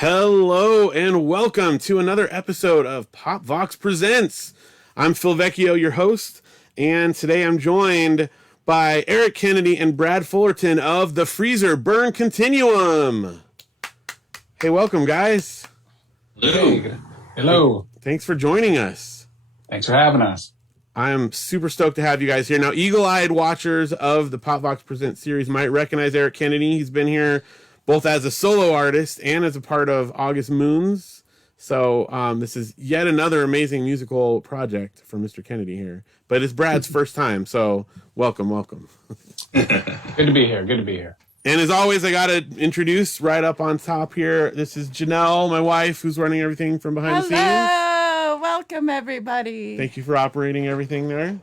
Hello and welcome to another episode of pop.vox.presents. I'm Phil Vecchio, your host, and today I'm joined by Eric Kennedy and Brad Fullerton of the Freezer Burn Continuum. Hey, welcome, guys. Hello. Hey, hello. Thanks for joining us. Thanks for having us. I am super stoked to have you guys here. Now, eagle-eyed watchers of the Pop.Vox Presents series might recognize Eric Kennedy. He's been here both as a solo artist and as a part of August Moons. So this is yet another amazing musical project for Mr. Kennedy here. But it's Brad's first time, so welcome. Good to be here. And as always, I got to introduce right up on top here. This is Janelle, my wife, who's running everything from behind the scenes. Hello, welcome everybody. Thank you for operating everything there.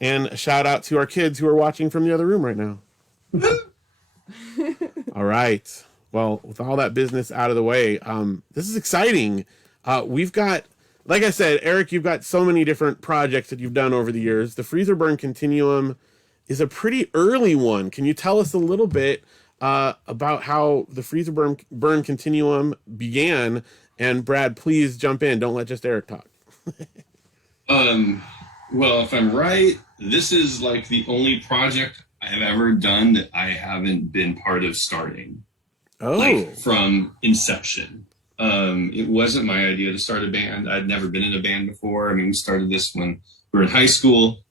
And a shout out to our kids who are watching from the other room right now. All right. Well, with all that business out of the way, this is exciting. We've got, like I said, Eric, you've got so many different projects that you've done over the years. The Freezer Burn Continuum is a pretty early one. Can you tell us a little bit about how the Freezer Burn Continuum began? And Brad, please jump in. Don't let just Eric talk. Well, if I'm right, this is like the only project I've ever done that I haven't been part of starting. Oh. Like from inception. It wasn't my idea to start a band. I'd never been in a band before. I mean, we started this when we were in high school.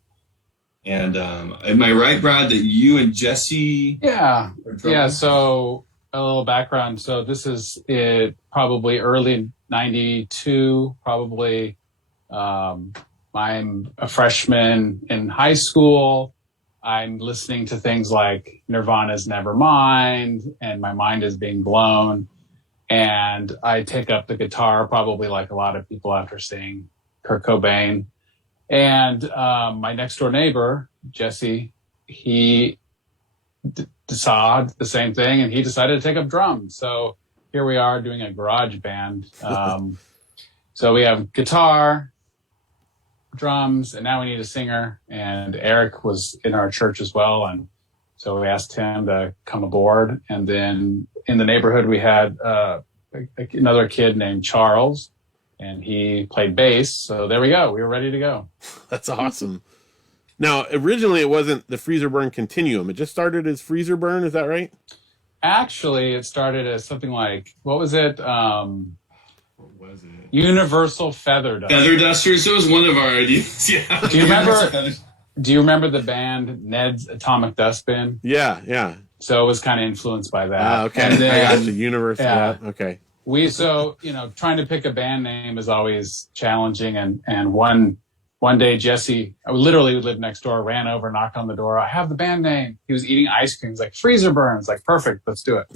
And am I right, Brad, that you and Jesse? Yeah. So a little background. So this is probably early 92, probably. I'm a freshman in high school. I'm listening to things like Nirvana's Nevermind, and my mind is being blown. And I take up the guitar, probably like a lot of people after seeing Kurt Cobain. And my next door neighbor, Jesse, he saw the same thing, and he decided to take up drums. So here we are doing a garage band. So we have guitar, drums, and now we need a singer. And Eric was in our church as well, and so we asked him to come aboard. And then in the neighborhood we had another kid named Charles, and he played bass. So there we go. We were ready to go. That's awesome. Now, originally it wasn't the Freezer Burn Continuum. It just started as Freezer Burn. Is that right? Actually, it started as something like, what was it? What was it? Universal Feather Dusters. Feather Dusters. It was one of our ideas. Yeah. Do you remember the band Ned's Atomic Dustbin? Yeah. So it was kind of influenced by that. Okay. And then, I got the universe. Yeah. Okay. Trying to pick a band name is always challenging. And one day, Jesse, I literally lived next door, ran over, knocked on the door. I have the band name. He was eating ice cream. He's like, Freezer Burns. Like, perfect. Let's do it.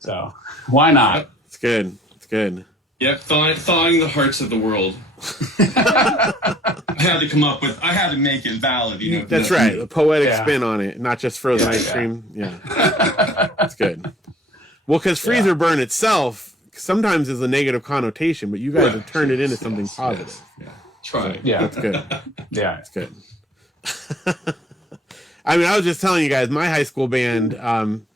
So why not? It's good. Yep, thawing the hearts of the world. I had to make it valid, you know. That's right. A poetic spin on it, not just frozen ice cream. Yeah. That's good. Well, because Freezer Burn itself sometimes is a negative connotation, but you guys have turned it into something positive. Yeah. Try. Yeah. That's good. Yeah. That's good. I mean, I was just telling you guys, my high school band, I'm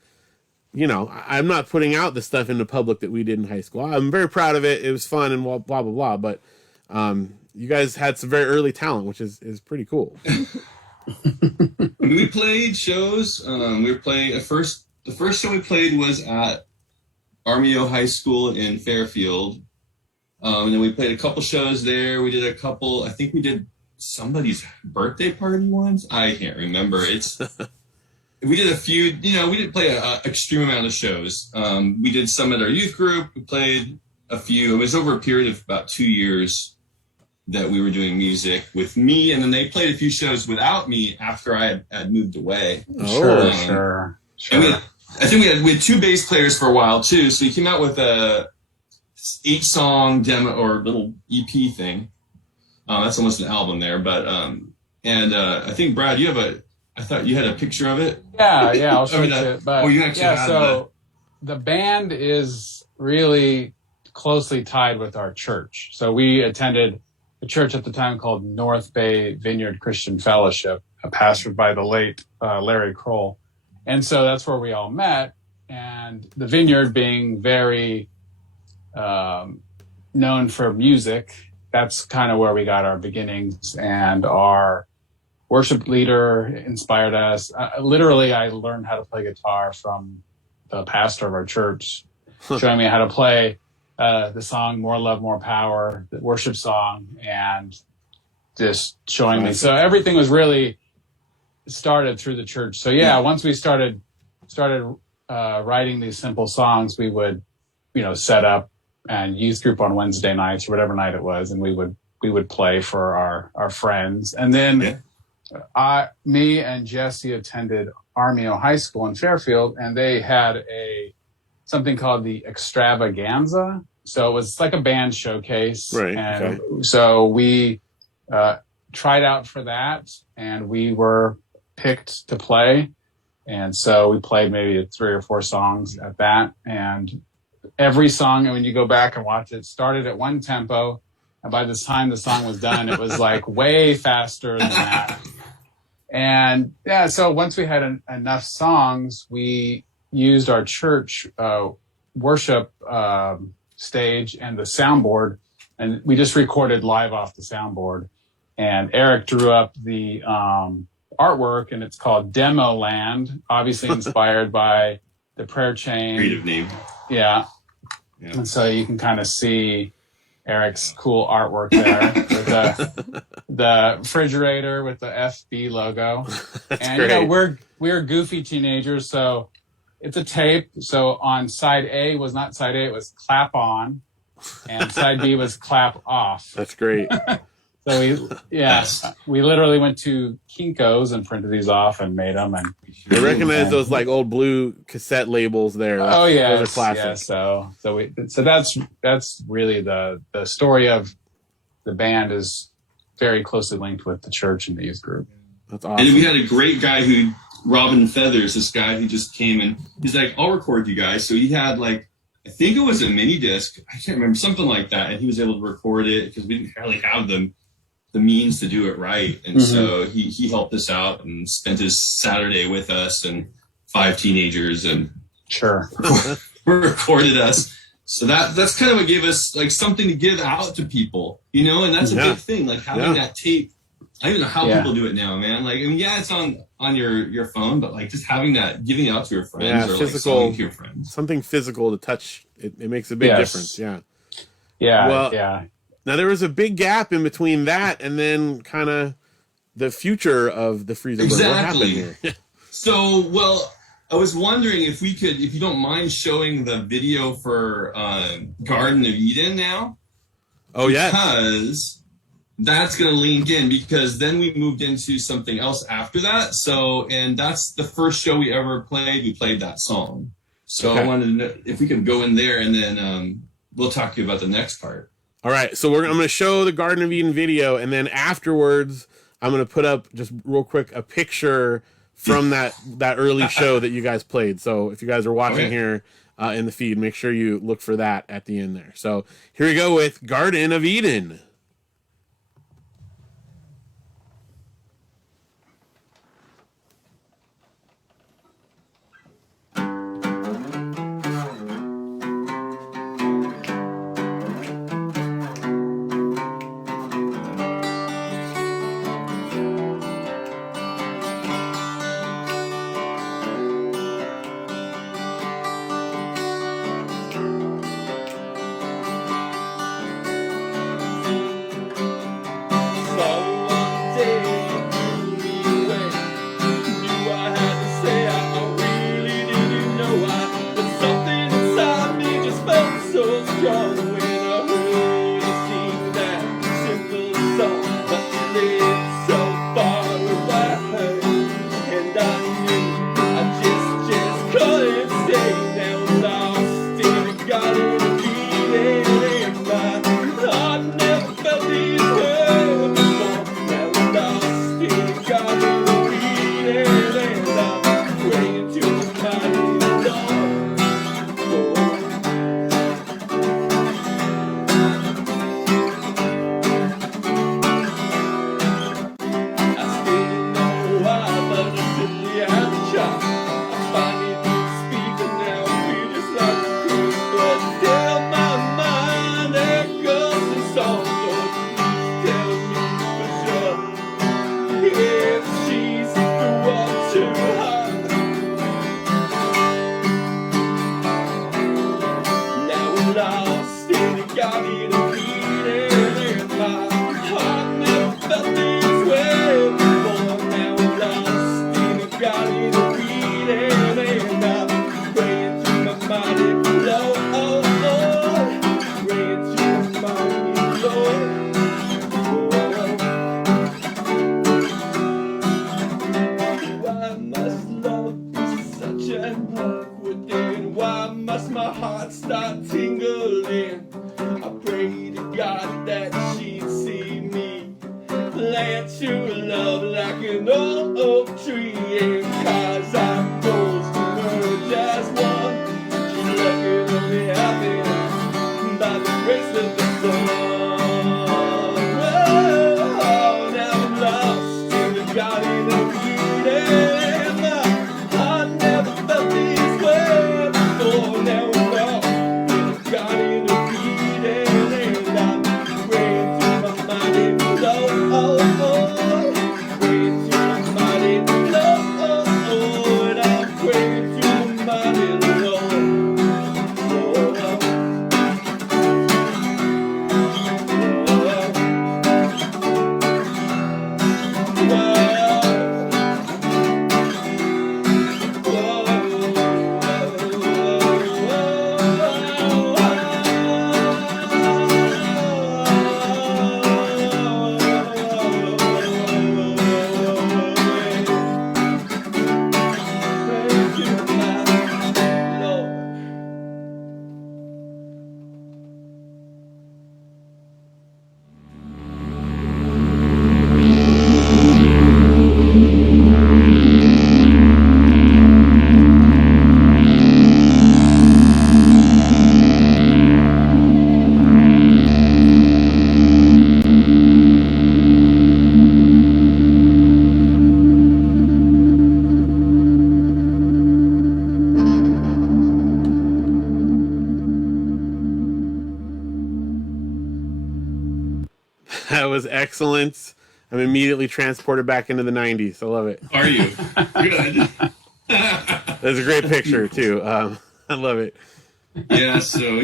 not putting out the stuff in the public that we did in high school. I'm very proud of it. It was fun and blah, blah, blah. But you guys had some very early talent, which is pretty cool. We played shows. We were playing the first show we played was at Armio High School in Fairfield. And then we played a couple shows there. We did I think we did somebody's birthday party once. I can't remember. We did a few, we didn't play an extreme amount of shows. We did some at our youth group. We played a few. It was over a period of about 2 years that we were doing music with me. And then they played a few shows without me after I had moved away. Sure. And I think we had two bass players for a while too. So we came out with a 8-song demo or little EP thing. That's almost an album there. But, I think Brad, I thought you had a picture of it. Yeah, I'll show you. But you actually had so the band is really closely tied with our church. So we attended a church at the time called North Bay Vineyard Christian Fellowship, pastored by the late Larry Kroll. And so that's where we all met. And the Vineyard being very known for music. That's kind of where we got our beginnings, and our worship leader inspired us. Literally, I learned how to play guitar from the pastor of our church, showing me how to play the song "More Love, More Power," the worship song, and just showing me. So everything was really started through the church. So once we started writing these simple songs, we would, set up and youth group on Wednesday nights or whatever night it was, and we would play for our friends. And then me and Jesse attended Armio High School in Fairfield, and they had something called the Extravaganza. So it was like a band showcase. Right. And so we tried out for that, and we were picked to play. And so we played maybe 3 or 4 songs at that. And every song, and when you go back and watch it, started at one tempo. And by the time the song was done, it was like way faster than that. And so once we had enough songs, we used our church worship stage and the soundboard, and we just recorded live off the soundboard. And Eric drew up the artwork, and it's called Demo Land, obviously inspired by the prayer chain. Creative name. Yeah. And so you can kind of see Eric's cool artwork there with the refrigerator with the FB logo. And great. we're goofy teenagers, so it's a tape. So on side A was not side A, it was clap on, and side B was clap off. That's great. So we literally went to Kinko's and printed these off and made them. And I recognize those like old blue cassette labels there. Those are classic. Yeah. So that's really the story of the band is very closely linked with the church and the youth group. That's awesome. And we had a great guy Robin Feathers, this guy who just came and he's like, I'll record you guys. So he had I think it was a mini disc. I can't remember, something like that. And he was able to record it because we didn't really have the means to do it right. And so he helped us out and spent his Saturday with us and 5 teenagers and recorded us. So that's kind of what gave us something to give out to people, and that's a big thing, having that tape. I don't even know how people do it now, man. It's on your phone, but just having that, giving it out to your friends or physical, to your friends. Something physical to touch, it makes a big difference. Yeah. Now there was a big gap in between that and then kind of the future of the Freezer Burn. Exactly. What happened here? So, I was wondering if you don't mind showing the video for Garden of Eden now. Oh, yeah. Because that's going to link in, because then we moved into something else after that. So, and that's the first show we ever played. We played that song. So I wanted to know if we could go in there, and then we'll talk to you about the next part. All right. So I'm going to show the Garden of Eden video, and then afterwards I'm going to put up just real quick a picture from that early show that you guys played. So if you guys are watching here in the feed, make sure you look for that at the end there. So here we go with Garden of Eden. an oak tree, and 'cause I'm close to her just one. She's looking on me happy by the grace of the sun. Whoa, now I'm lost in the garden of Eden. My heart never felt this way before. Now I'm lost in the garden of Eden, and I'm praying to my mighty Lord. Praying to my mighty Lord. I'm praying to my mighty Lord. That was excellent. I'm immediately transported back into the 90s. I love it. Are you? Good. That's a great picture, too. I love it. Yeah, so,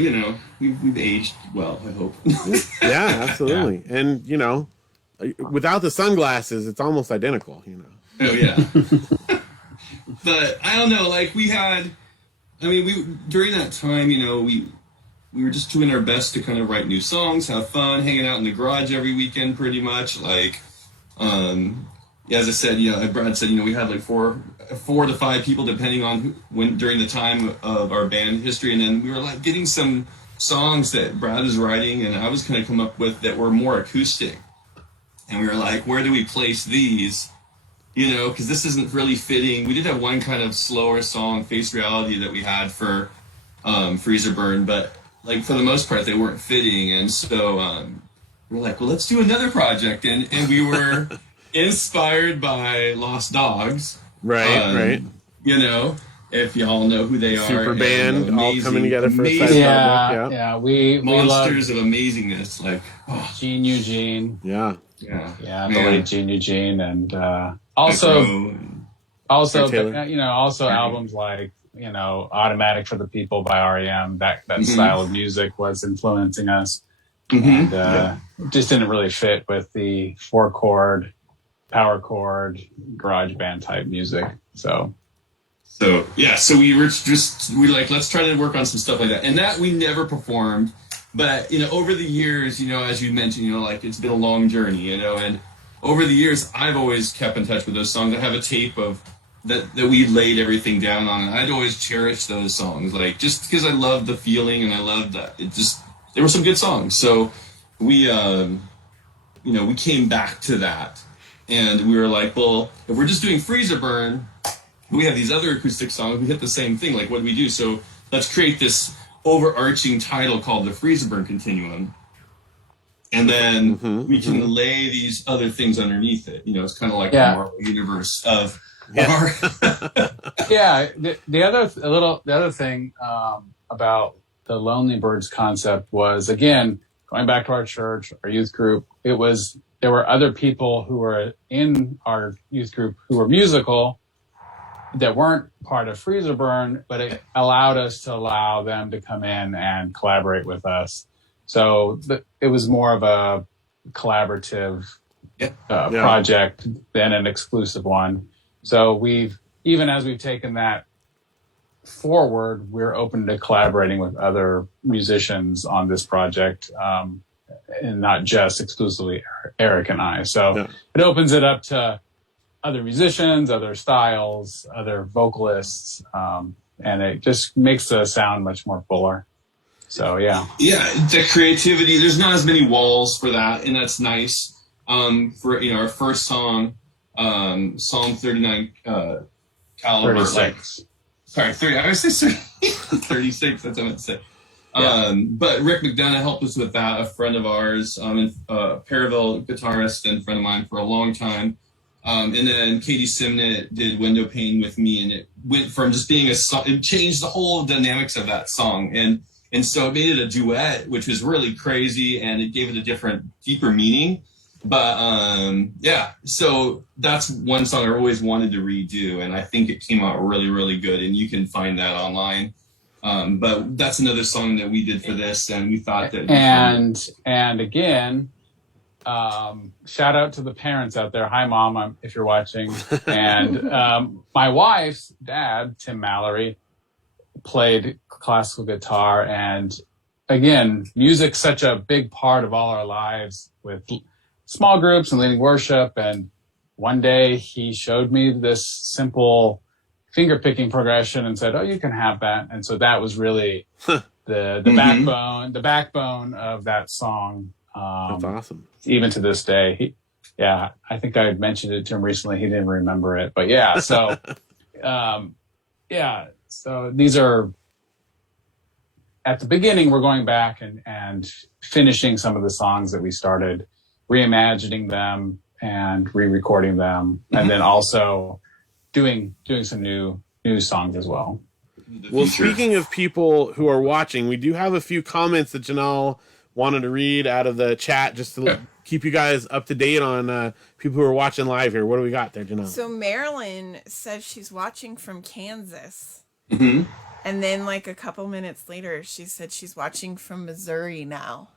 we've aged well, I hope. Yeah, absolutely. Yeah. And, without the sunglasses, it's almost identical, Oh, yeah. But I don't know, during that time, we were just doing our best to kind of write new songs, have fun, hanging out in the garage every weekend pretty much. As I said, Brad said, we had like four to five people depending on during the time of our band history. And then we were like getting some songs that Brad was writing and I was going to come up with that were more acoustic. And we were like, where do we place these? Because this isn't really fitting. We did have one kind of slower song, Face Reality, that we had for Freezer Burn, but for the most part, they weren't fitting. And so we were like, well, let's do another project. And we were inspired by Lost Dogs. Right. If y'all know who they are. Super band, all coming together for a side project. Yeah. We Monsters of amazingness. Gene Eugene. Yeah. The late Gene Eugene. And also albums like, Automatic for the People by R.E.M. That style of music was influencing us. And it just didn't really fit with the 4-chord, power chord, garage band type music. So we were let's try to work on some stuff like that. And that we never performed. But, over the years, as you mentioned, it's been a long journey, and over the years, I've always kept in touch with those songs. I have a tape of that we laid everything down on, and I'd always cherish those songs, just because I loved the feeling and I loved that. They were some good songs. So we came back to that, and we were like, well, if we're just doing Freezer Burn, we have these other acoustic songs, we hit the same thing. What do we do? So let's create this overarching title called the Freezer Burn Continuum. And then we can lay these other things underneath it. It's kind of like the Marvel universe of our... The other thing about the Lonely Birds concept was, again, going back to our church, our youth group, there were other people who were in our youth group who were musical that weren't part of Freezer Burn, but it allowed us to allow them to come in and collaborate with us. So it was more of a collaborative project than an exclusive one. So even as we've taken that forward, we're open to collaborating with other musicians on this project, and not just exclusively Eric and I. So it opens it up to other musicians, other styles, other vocalists, and it just makes the sound much more fuller. So the creativity, there's not as many walls for that, and that's nice. For our first song, Psalm 39 caliber. 36. Sorry, 30. I was say 36. That's what I meant to say. Yeah. But Rick McDonough helped us with that, a friend of ours, and Paravel guitarist and friend of mine for a long time. And then Katie Simnett did Window Pane with me, and it went from just being a song, it changed the whole dynamics of that song. And so it made it a duet, which was really crazy, and it gave it a different, deeper meaning. But yeah, so that's one song I always wanted to redo, and I think it came out really, really good, and you can find that online. But that's another song that we did for this, and we thought that. And again, shout out to the parents out there. Hi, Mom, if you're watching. And my wife's dad, Tim Mallory, played classical guitar, and again, music's such a big part of all our lives with small groups and leading worship. And one day he showed me this simple finger picking progression and said, "Oh, you can have that." And so that was really the backbone of that song. That's awesome. Even to this day, I think I had mentioned it to him recently. He didn't remember it, but yeah. So, so these are at the beginning. We're going back and finishing some of the songs that we started, reimagining them and re-recording them, and then also doing some new songs as well. Well, speaking of people who are watching, we do have a few comments that Janelle wanted to read out of the chat just to keep you guys up to date on people who are watching live here. What do we got there, Janelle? So Marilyn says she's watching from Kansas. Mm-hmm. And then like a couple minutes later, she said she's watching from Missouri now.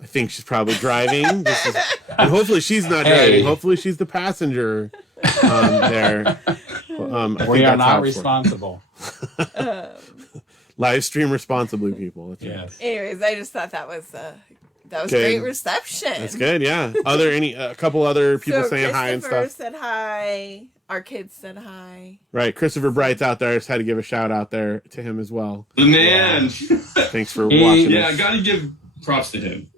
I think she's probably driving. And hopefully she's not driving. Hopefully she's the passenger there. We are not responsible. Live stream responsibly, people. That's yes. Right. Anyways, I just thought that was great reception. That's good. Yeah. A couple other people saying hi and stuff. Christopher said hi. Our kids said hi. Right. Christopher Bright's out there. I just had to give a shout out there to him as well. The man. Thanks for watching. Yeah, I gotta give props to him.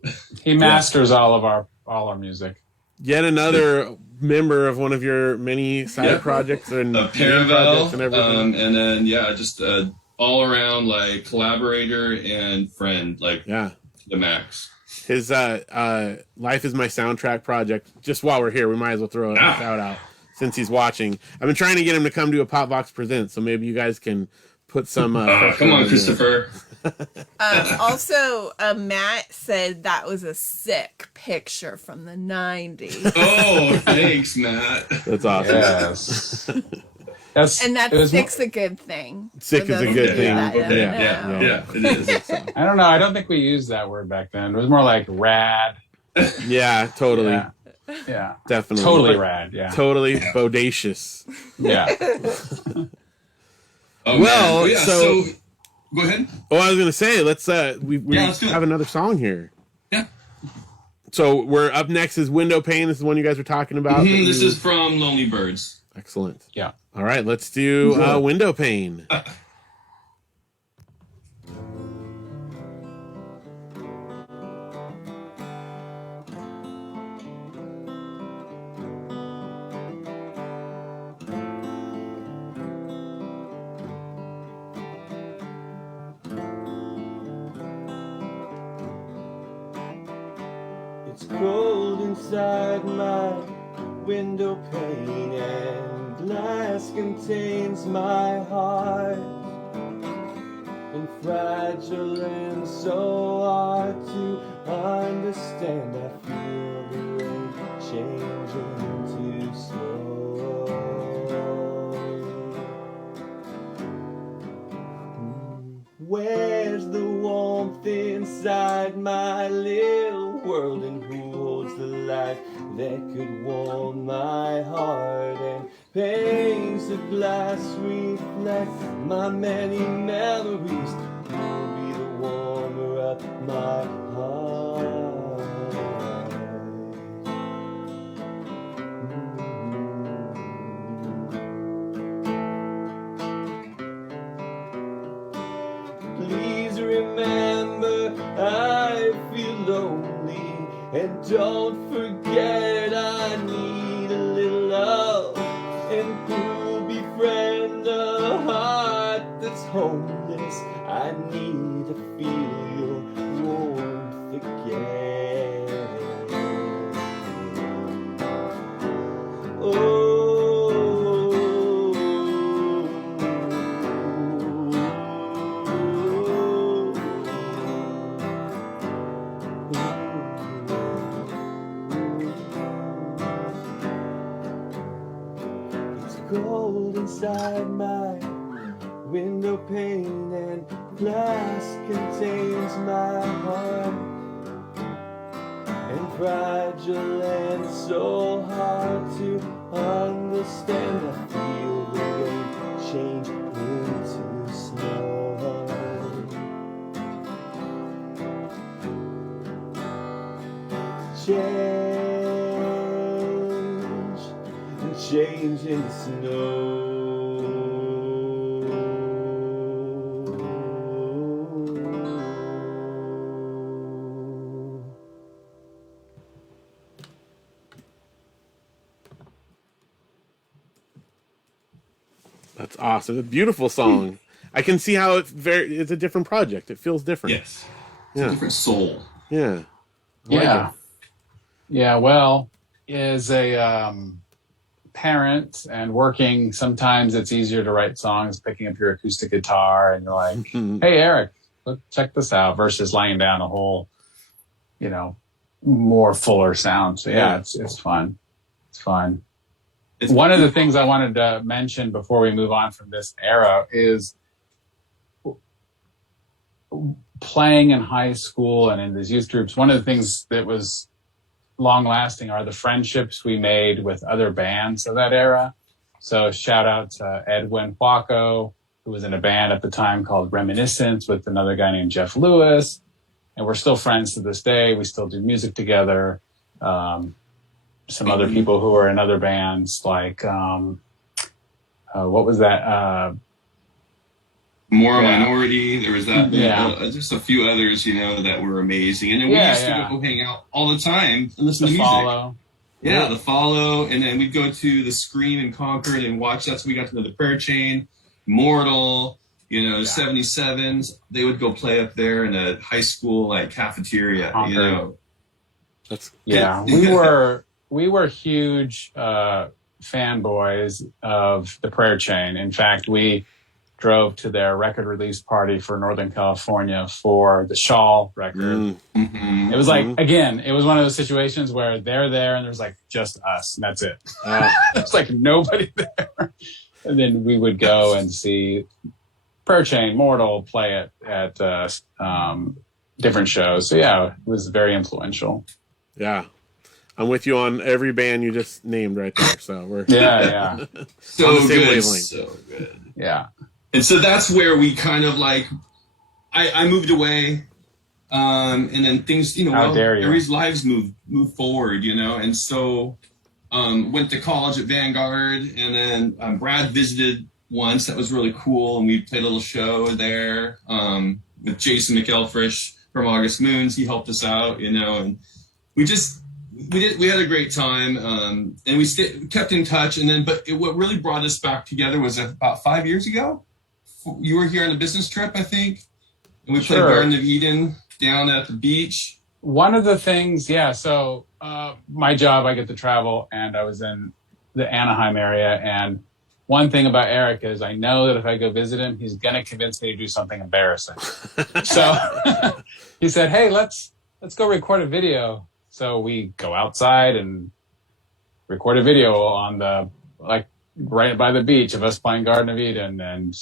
He masters all our music. Yet another member of one of your many side projects and Paravel, and everything. And then just all around like collaborator and friend, like the max. His Life is My Soundtrack project. Just while we're here, we might as well throw a shout out since he's watching. I've been trying to get him to come to a pop.vox presents, so maybe you guys can put some. Come on, Christopher. Also, Matt said that was a sick picture from the 90s. Oh, thanks, Matt. That's awesome. Yes. Sick's a good thing. Sick is a good thing. Yeah, it is. I don't know. I don't think we used that word back then. It was more like rad. Yeah, totally. Yeah. Definitely. Totally rad. Yeah. Totally bodacious. Yeah. So go ahead. Oh, I was gonna say, let's we let's do it. have another song here. Yeah. So we're up next is Window Pane. This is the one you guys were talking about. This is from Lonely Birds. Excellent. Yeah. All right, let's do Window Pane. It's cold inside my window pane, and glass contains my heart, and fragile and so hard to understand. I feel the rain changing to snow. Where's the warmth inside my little world, and who holds the light that could warm my heart? And panes of glass reflect my many memories. Who'll be the warmer of my heart? Please remember I feel lonely, and don't forget I need a little homeless. I need to feel your warmth again. Oh. It's cold inside my window pane, and glass contains my heart. And fragile and so hard to understand. I feel the rain change into snow. Change into snow. That's awesome. It's a beautiful song. I can see how it's a different project. It feels different. Yes. It's a different soul. Yeah. Yeah. Yeah. Well, as a parent and working, sometimes it's easier to write songs picking up your acoustic guitar and you're like, hey, Eric, check this out, versus laying down a whole, more fuller sound. So yeah, it's fun. It's fun. One of the things I wanted to mention before we move on from this era is playing in high school and in these youth groups. One of the things that was long lasting are the friendships we made with other bands of that era. So shout out to Edwin Huaco, who was in a band at the time called Reminiscence with another guy named Jeff Lewis. And we're still friends to this day. We still do music together. Some other people who are in other bands, like, what was that? More Minority. There was that. Just a few others, that were amazing. And then we used to go hang out all the time and listen to music. Follow. Yeah, The Follow. And then we'd go to the Scream in Concord and watch. That's when we got to know the Prayer Chain, Mortal, 77s. They would go play up there in a high school cafeteria, Concord. That's we were huge fanboys of the Prayer Chain. In fact, we drove to their record release party for Northern California for the Shawl record. Mm-hmm. It was again, it was one of those situations where they're there and there's just us and that's it. There's nobody there. And then we would go and see Prayer Chain, Mortal play at different shows. So yeah, it was very influential. Yeah. I'm with you on every band you just named right there. So we're yeah. So on the same good. wavelength. So good. Yeah. And so that's where we kind of I moved away, and then things, everybody's lives move forward, and so went to college at Vanguard, and then Brad visited once. That was really cool, and we played a little show there with Jason McElfresh from August Moons. He helped us out, and we had a great time, and we kept in touch. And then, what really brought us back together was about 5 years ago. You were here on a business trip, I think, and we played Garden of Eden down at the beach. One of the things, so my job, I get to travel, and I was in the Anaheim area. And one thing about Eric is I know that if I go visit him, he's going to convince me to do something embarrassing. So he said, hey, let's go record a video. So we go outside and record a video on the, right by the beach of us playing Garden of Eden. And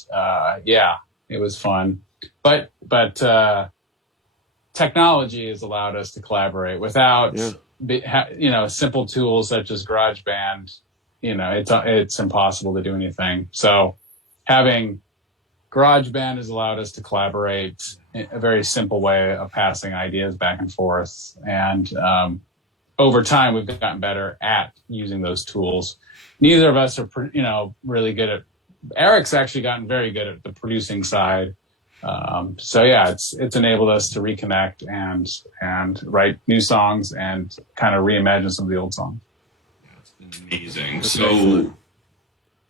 it was fun. But technology has allowed us to collaborate without, simple tools such as GarageBand. It's impossible to do anything. So having GarageBand has allowed us to collaborate in a very simple way of passing ideas back and forth. And over time, we've gotten better at using those tools. Neither of us are, really good at. Eric's actually gotten very good at the producing side. It's enabled us to reconnect and write new songs and kind of reimagine some of the old songs. It's been amazing. That's so excellent.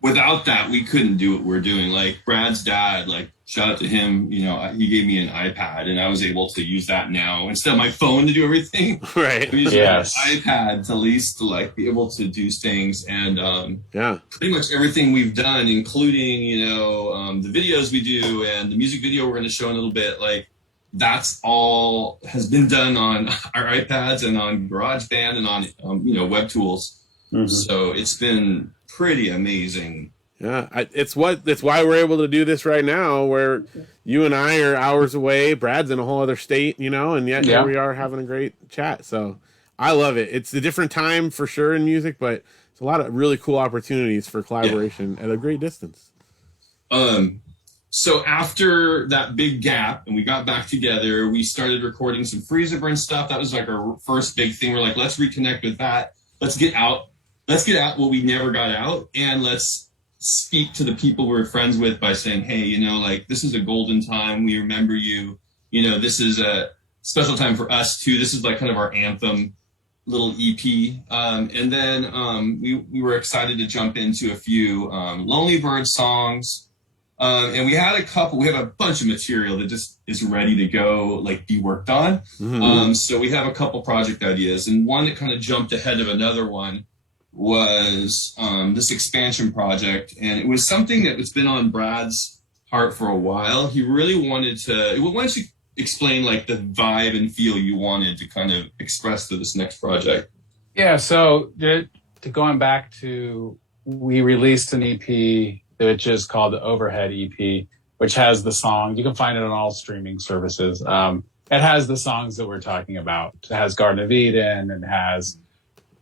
without that, we couldn't do what we're doing. Like Brad's dad, like shout out to him, you know, he gave me an iPad and I was able to use that now instead of my phone to do everything. Right. I'm using Yes. my iPad to at least to like be able to do things. And Yeah. pretty much everything we've done, including, you know, the videos we do and the music video we're going to show in a little bit, like that's all has been done on our iPads and on GarageBand and on, you know, web tools. Mhm. So it's been pretty amazing. Yeah, it's why we're able to do this right now, where you and I are hours away. Brad's in a whole other state, you know, and yet Yeah. here we are having a great chat. So I love it. It's a different time for sure in music, but it's a lot of really cool opportunities for collaboration at a great distance. So after that big gap and we got back together, we started recording some Freezer Burn stuff. That was like our first big thing. We're like, let's reconnect with that. Let's get out what we never got out, and let's speak to the people we're friends with by saying, hey, you know, like this is a golden time. We remember you. You know, this is a special time for us too. This is like kind of our anthem little EP. And then we were excited to jump into a few Lonely Bird songs. And we have a bunch of material that just is ready to go, like be worked on. Mm-hmm. So we have a couple project ideas, and one that kind of jumped ahead of another one was this expansion project. And it was something that has been on Brad's heart for a while. He really wanted to, why don't you explain like the vibe and feel you wanted to kind of express to this next project? Yeah, so to going back to, we released an EP which is called the Overhead EP, which has the song. You can find it on all streaming services. It has the songs that we're talking about. It has Garden of Eden, and has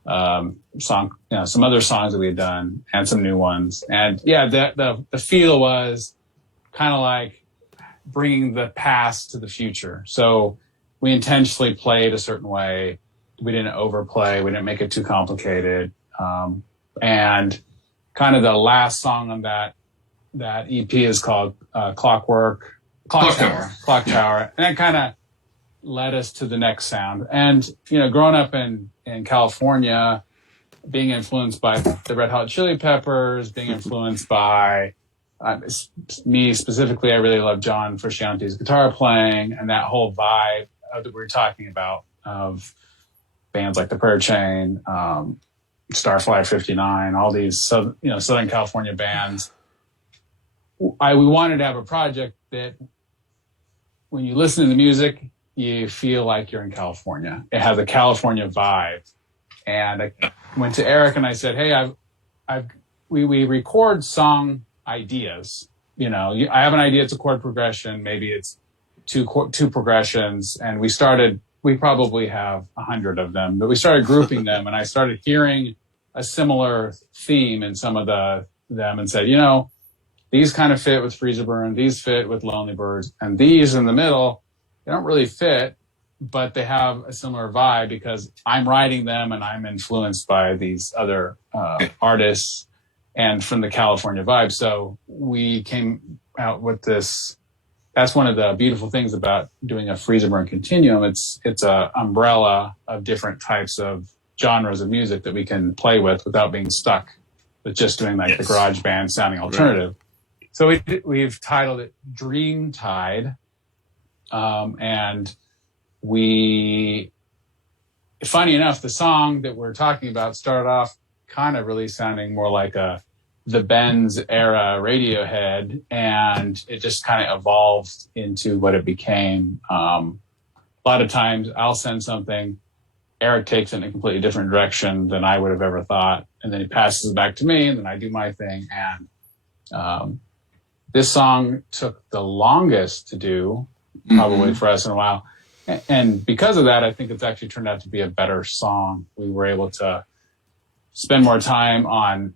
some other songs that we had done and some new ones. And yeah, the feel was kind of like bringing the past to the future. So we intentionally played a certain way. We didn't overplay. We didn't make it too complicated. And kind of the last song on that EP is called Clock Tower. And that kind of led us to the next sound. And, you know, growing up in California, being influenced by the Red Hot Chili Peppers, being influenced by me specifically, I really love John Frusciante's guitar playing and that whole vibe that we were talking about of bands like The Prayer Chain, Starfly 59, all these Southern California bands. We wanted to have a project that when you listen to the music, you feel like you're in California. It has a California vibe. And I went to Eric and I said, hey, we record song ideas. You know, I have an idea. It's a chord progression. Maybe it's two progressions. And we probably have 100 of them, but we started grouping them, and I started hearing a similar theme in some of them and said, you know, these kind of fit with Freezer Burn, these fit with Lonely Birds, and these in the middle, they don't really fit, but they have a similar vibe because I'm writing them and I'm influenced by these other artists and from the California vibe. So we came out with this. That's one of the beautiful things about doing a Freezer Burn Continuum. It's a umbrella of different types of genres of music that we can play with without being stuck with just doing like the garage band sounding alternative. Right. So we've titled it DreamTide. And funny enough, the song that we're talking about started off kind of really sounding more like the Benz era Radiohead, and it just kind of evolved into what it became. A lot of times I'll send something, Eric takes it in a completely different direction than I would have ever thought, and then he passes it back to me, and then I do my thing. And this song took the longest to do, probably for us in a while. And because of that, I think it's actually turned out to be a better song. We were able to spend more time on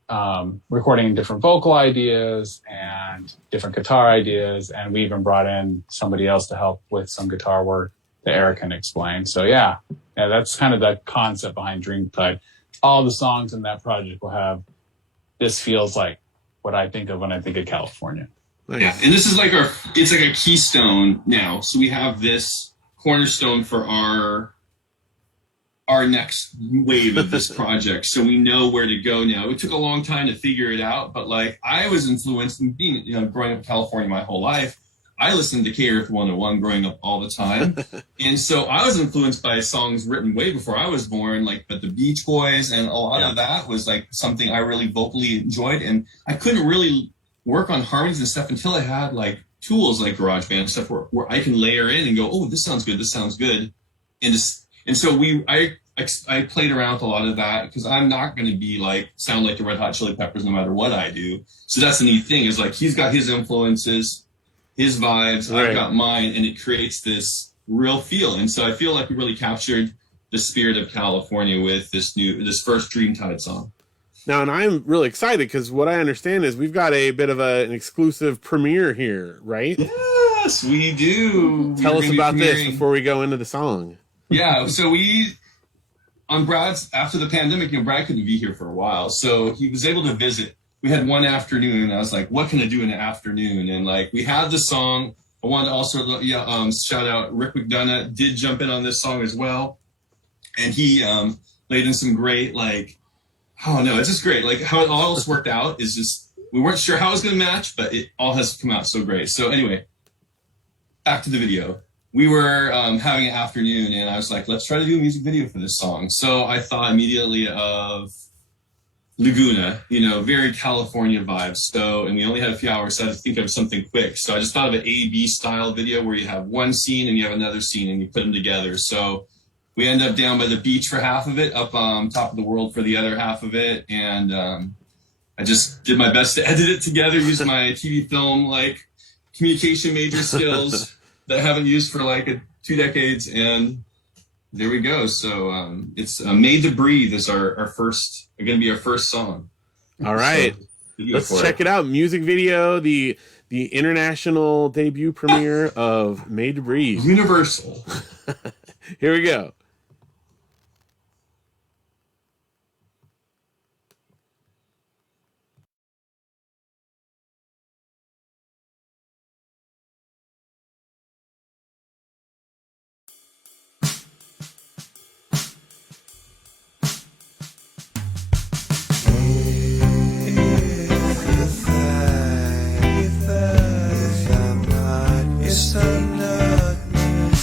recording different vocal ideas and different guitar ideas. And we even brought in somebody else to help with some guitar work that Eric can explain. So yeah, that's kind of the concept behind DreamTide. All the songs in that project will have, this feels like what I think of when I think of California. Nice. Yeah, and this is like it's like a keystone now. So we have this cornerstone for our our next wave of this project. So we know where to go now. It took a long time to figure it out, but like I was influenced in being, growing up in California my whole life. I listened to K Earth 101 growing up all the time. And so I was influenced by songs written way before I was born, but the Beach Boys, and a lot of that was like something I really vocally enjoyed. And I couldn't really work on harmonies and stuff until I had like tools like GarageBand and stuff where I can layer in and go, oh, this sounds good, this sounds good. And so I played around with a lot of that because I'm not going to sound like the Red Hot Chili Peppers no matter what I do. So that's the neat thing is like he's got his influences, his vibes, I've got mine, and it creates this real feel. And so I feel like we really captured the spirit of California with this first DreamTide song. Now, and I'm really excited because what I understand is we've got a bit of an exclusive premiere here, right? Yes, we do. Tell us about this before we go into the song. Yeah, so on Brad's, after the pandemic, Brad couldn't be here for a while, so he was able to visit. We had one afternoon, and I was like, what can I do in the afternoon? And like, we had the song. I wanted to also shout out Rick McDonough did jump in on this song as well. And he laid in some great, it's just great. Like how it all else worked out is just, we weren't sure how it was going to match, but it all has come out so great. So anyway, back to the video. We were having an afternoon, and I was like, let's try to do a music video for this song. So I thought immediately of Laguna, very California vibes. So, and we only had a few hours, so I had to think of something quick. So I just thought of an A-B style video where you have one scene and you have another scene and you put them together. So we end up down by the beach for half of it, up on top of the world for the other half of it. And I just did my best to edit it together, use my TV film, communication major skills that I haven't used for 2 decades. And there we go. So it's Made to Breathe is our first, going to be our first song. All right. So, let's check it out. Music video, the international debut premiere of Made to Breathe. Universal. Here we go. I'm not mistaken.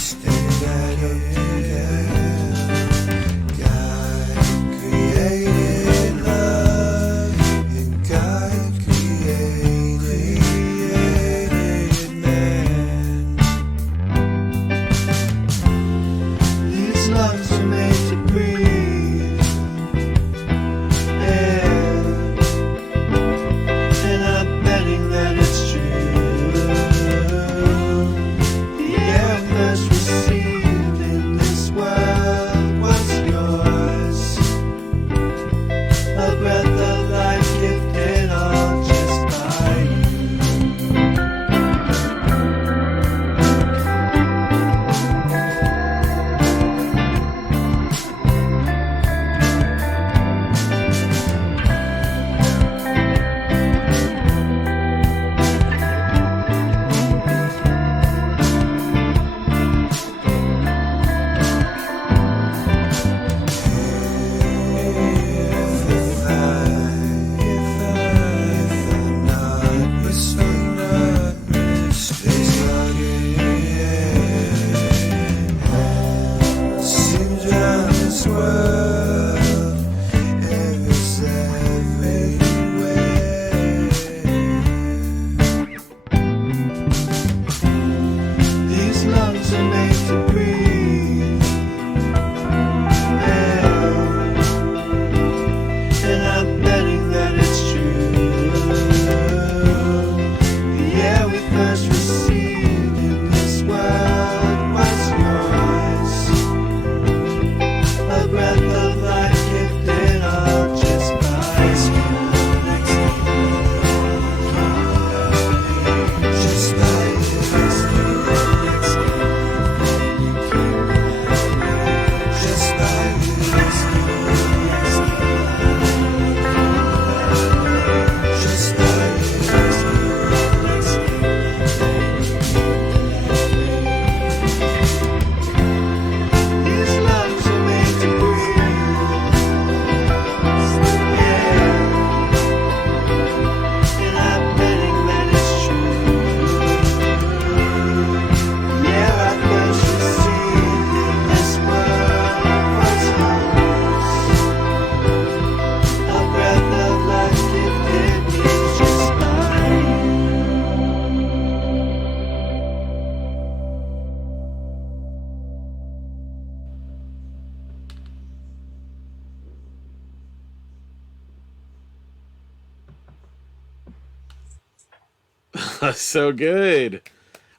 So good.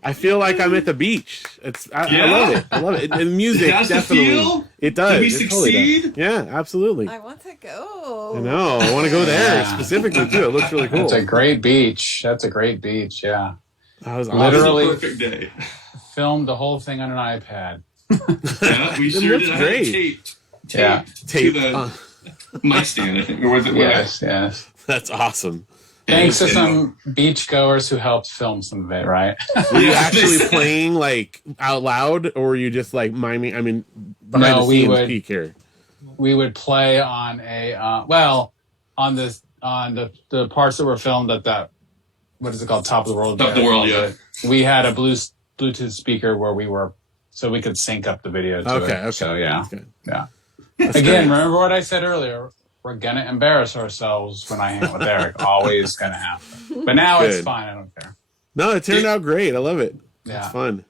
I feel like I'm at the beach. I love it. I love it. And music, That's definitely. the feel? It does. Did we It totally does. succeed? Yeah, absolutely. I want to go. I know. I want to go there Yeah. specifically too. It looks really cool. It's a great beach. That's a great beach. Yeah. That was Literally- It was a perfect day. Filmed the whole thing on an iPad. Yeah, we It sure looks did. I had great. it taped Yeah. Tape. to the mic stand, I think. Or was it? Yes. That's awesome. Thanks to Yeah. some beachgoers who helped film some of it, right? Were you Yeah. actually playing like out loud, or were you just like miming? I mean, behind No, the we scenes would- peek here. We would play on a on the parts that were filmed at that, what is it called, Top of the World. Top of the World, yeah. We had a Bluetooth speaker where we were, so we could sync up the video to Okay. it. Okay. So yeah, That's good. yeah. That's Again, great. remember what I said earlier. We're gonna embarrass ourselves when I hang with Eric. Always gonna happen. But now it's Good. fine. I don't care. No, it turned out great. I love it. Yeah. It's fun.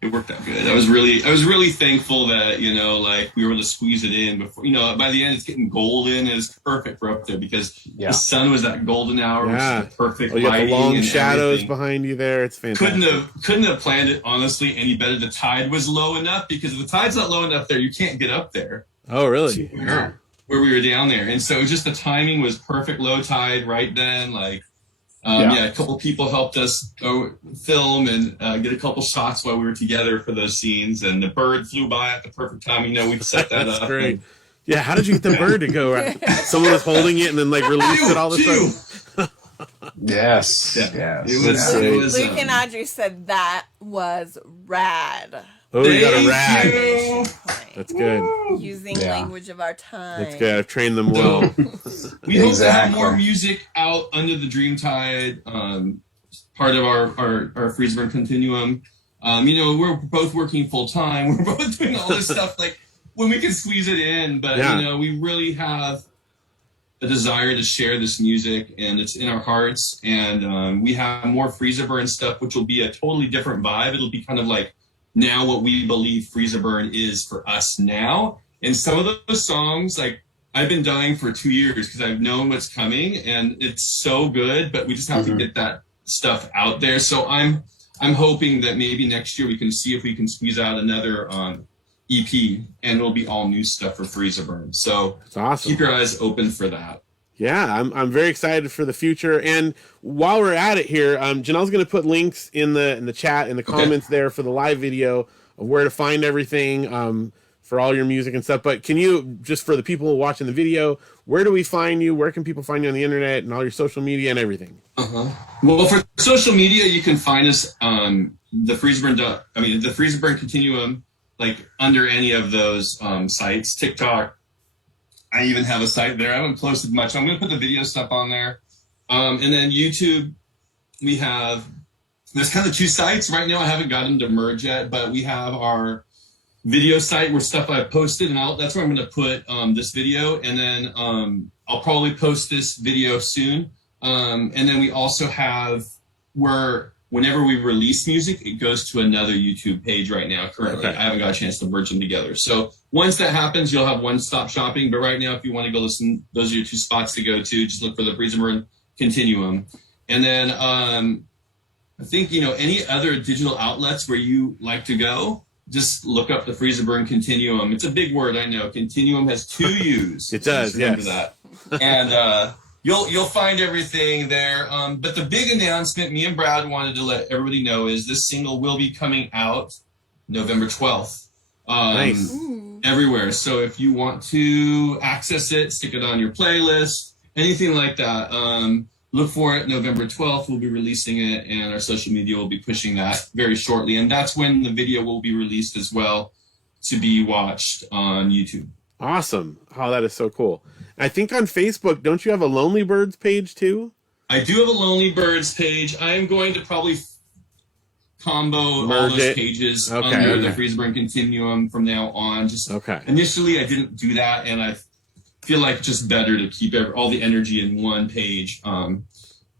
It worked out good. I was really thankful that, like we were able to squeeze it in before, by the end it's getting golden. It's perfect for up there because Yeah. the sun was that golden hour, Yeah. which is the perfect Oh, you got the lighting long and shadows everything. behind you there. It's fantastic. Couldn't have planned it honestly any better. The tide was low enough because if the tide's not low enough there, you can't get up there. Oh, really? Where we were down there, and so just the timing was perfect. Low tide right then, like. A couple people helped us go film and get a couple shots while we were together for those scenes, and the bird flew by at the perfect time. We set that That's up. great. Yeah, how did you get the bird to go? Someone was holding it and then like released it all of a sudden. Yes. Yeah. Yes. It was- Yeah. it Luke, was, Luke and Audrey said that was rad. Oh, you got a Thank rag. you. That's good. Using Yeah. language of our time. That's good. I've trained them well. We hope to have Exactly. more music out under the DreamTide, part of our Freezer Burn Continuum. We're both working full time. We're both doing all this stuff like when we can squeeze it in, but Yeah. we really have a desire to share this music, and it's in our hearts. And we have more Freezer Burn stuff, which will be a totally different vibe. It'll be kind of like now what we believe Freezer Burn is for us now. And some of those songs, like I've been dying for 2 years because I've known what's coming, and it's so good, but we just have to get that stuff out there. So I'm hoping that maybe next year we can see if we can squeeze out another EP, and it'll be all new stuff for Freezer Burn. So It's awesome. keep your eyes open for that. Yeah, I'm very excited for the future. And while we're at it here, Janelle's going to put links in the chat, in the comments there for the live video of where to find everything for all your music and stuff. But can you, just for the people watching the video, where do we find you? Where can people find you on the internet and all your social media and everything? Well, for social media, you can find us on the Freezer Burn Continuum, like under any of those sites. TikTok, I even have a site there. I haven't posted much. I'm going to put the video stuff on there. And then YouTube, there's kind of two sites. Right now, I haven't gotten to merge yet, but we have our video site where stuff I've posted, and that's where I'm going to put this video. And then I'll probably post this video soon. And then we also have where whenever we release music, it goes to another YouTube page right now. Currently, Okay. I haven't got a chance to merge them together. So once that happens, you'll have one-stop shopping. But right now, if you want to go listen, those are your two spots to go to. Just look for the Freezer Burn Continuum. And then I think, any other digital outlets where you like to go, just look up the Freezer Burn Continuum. It's a big word, I know. Continuum has two U's. It does, Just remember yes. that. And you'll find everything there. But the big announcement me and Brad wanted to let everybody know is this single will be coming out November 12th. Nice. Everywhere. So if you want to access it, stick it on your playlist, anything like that, look for it. November 12th, we'll be releasing it, and our social media will be pushing that very shortly. And that's when the video will be released as well to be watched on YouTube. Awesome. Oh, that is so cool. I think on Facebook, don't you have a Lonely Birds page too? I do have a Lonely Birds page. I am going to probably combo all Merge those it. pages Okay, under okay. the Freezer Burn Continuum from now on. Just Okay. initially, I didn't do that, and I feel like it's just better to keep all the energy in one page. All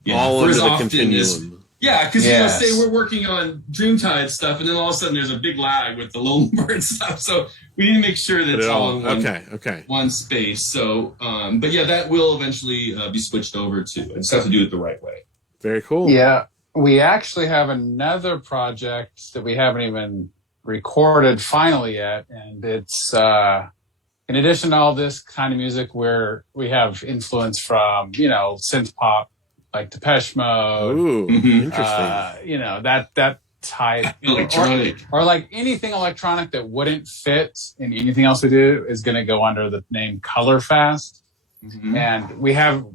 for under as the often as- continuum. Yeah, because Yes. say we're working on DreamTide stuff, and then all of a sudden there's a big lag with the Lonely Bird stuff. So we need to make sure that Put it's it all in one, Okay. one space. So, but yeah, that will eventually be switched over to. I just have to do it the right way. Very cool. Yeah. we actually have another project that we haven't even recorded finally yet, and it's in addition to all this kind of music, where we have influence from synth pop like Depeche Mode, Ooh, interesting. That type Electronic. or like anything electronic that wouldn't fit in anything else we do is going to go under the name Color Fast. And we have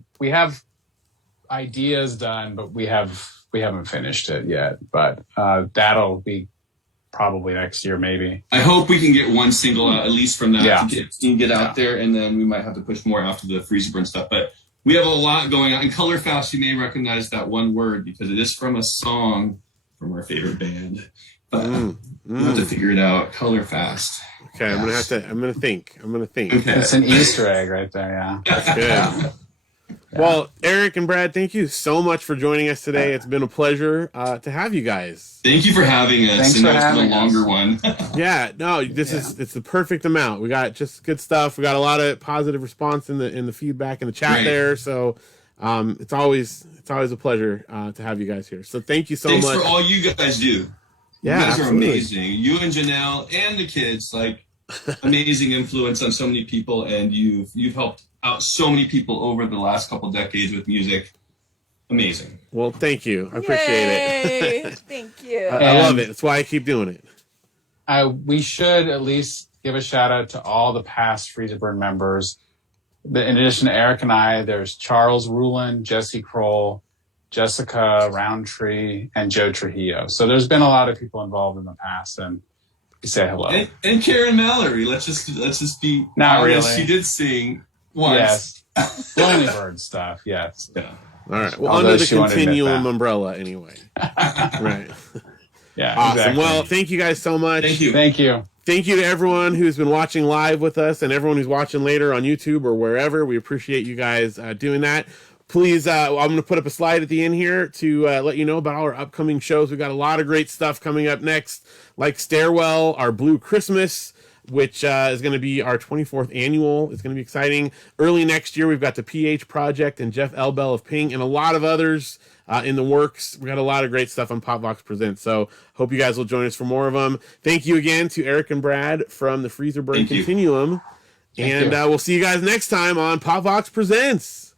ideas done, but we haven't finished it yet. But that'll be probably next year, maybe. I hope we can get one single out, at least from that, to get out there, and then we might have to push more after the Freezer Burn stuff. But we have a lot going on. In Color Fast, you may recognize that one word because it is from a song from our favorite band. But we'll have to figure it out. Color Fast. Okay, I'm gonna think. Okay. It's an Easter egg right there, yeah. That's good. Well, Eric and Brad, thank you so much for joining us today. It's been a pleasure to have you guys. Thank you for having us. Thanks and for that's having the longer us. one. Yeah, no, it's the perfect amount. We got just good stuff. We got a lot of positive response in the feedback in the chat there. So it's always a pleasure to have you guys here. So thank you so much. Thanks for all you guys do. Yeah, you guys absolutely. are amazing. You and Janelle and the kids, like amazing influence on so many people, and you've helped out so many people over the last couple decades with music. Amazing. Well, thank you. I appreciate it. Thank you. I love it. That's why I keep doing it. We should at least give a shout out to all the past Freezer Burn members. In addition to Eric and I, there's Charles Rulin, Jesse Kroll, Jessica Roundtree, and Joe Trujillo. So there's been a lot of people involved in the past, and we say hello. And Karen Mallory. Let's just be Not honest. really. She did sing once. Yes. Lonely Bird stuff, yes. Yeah. All right. Well, Although under the she won't admit continuum that. umbrella, anyway. Right. Yeah, Awesome. exactly. Well, thank you guys so much. Thank you. Thank you. Thank you to everyone who's been watching live with us and everyone who's watching later on YouTube or wherever. We appreciate you guys doing that. Please, I'm going to put up a slide at the end here to let you know about all our upcoming shows. We've got a lot of great stuff coming up next, like Stairwell, our Blue Christmas, which is going to be our 24th annual. It's going to be exciting. Early next year, we've got the PH Project and Jeff Elbell of Ping and a lot of others in the works. We got a lot of great stuff on pop.vox.presents. So hope you guys will join us for more of them. Thank you again to Eric and Brad from the Freezer Burn Continuum. And we'll see you guys next time on Pop.Vox Presents.